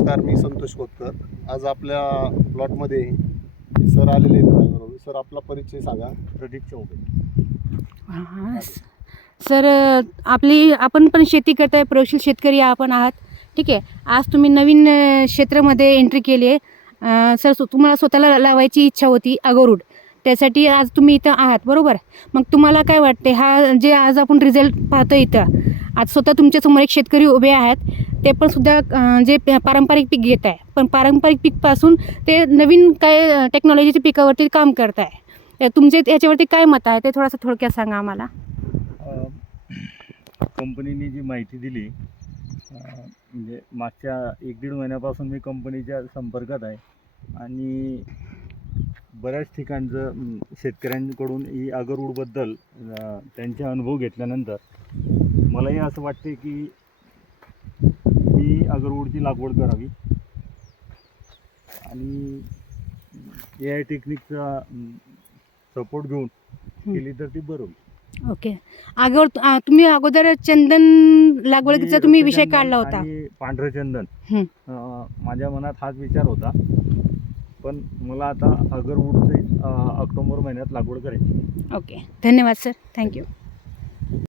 नमस्कार, मी संतोष कोतकर. आज आपल्या प्लॉटमध्ये सर आलेले आहेत माझ्याबरोबर. सर, आपला परिचय सांगा. प्रदीप चौबे. हां सर, आपण पण शेती करताय, प्रयोगशील शेतकरी आपण आहात. ठीक आहे. आज तुम्ही नवीन क्षेत्रामध्ये एंट्री केली आहे. सर, तुम्हाला स्वतःला लावायची इच्छा होती अगरूड, त्यासाठी आज तुम्ही इथं आहात, बरोबर. मग तुम्हाला काय वाटते, हा जे आज आपण रिझल्ट पाहतो इथं, आज स्वतः तुमच्यासमोर एक शेतकरी उभे आहेत, ते पण सुद्धा जे पारंपरिक पीक घेत आहे, पण पारंपरिक पीकपासून ते नवीन काय टेक्नॉलॉजीच्या पिकावरती काम करत आहे. तुमचे याच्यावरती काय मत आहे ते थोडंसं थोडक्यात सांगा आम्हाला. कंपनीने जी माहिती दिली, म्हणजे मागच्या 1-1.5 महिन्यापासून मी कंपनीच्या संपर्कात आहे आणि बऱ्याच ठिकाणचं शेतकऱ्यांकडून ही अगरूडबद्दल त्यांचे अनुभव घेतल्यानंतर मलाही असं वाटते की मी अगरूडची लागवड करावी आणि AI टेक्निकचा सपोर्ट घेऊन केली तर ती बरं होईल. ओके. तुम्ही अगोदर चंदन लागवडीचा तुम्ही विषय काढला होता. आणि पांढरं चंदन, माझ्या मनात हाच विचार होता, पण मला आता अगरूडची ऑक्टोबर महिन्यात लागवड करायची. ओके, धन्यवाद सर, थँक्यू.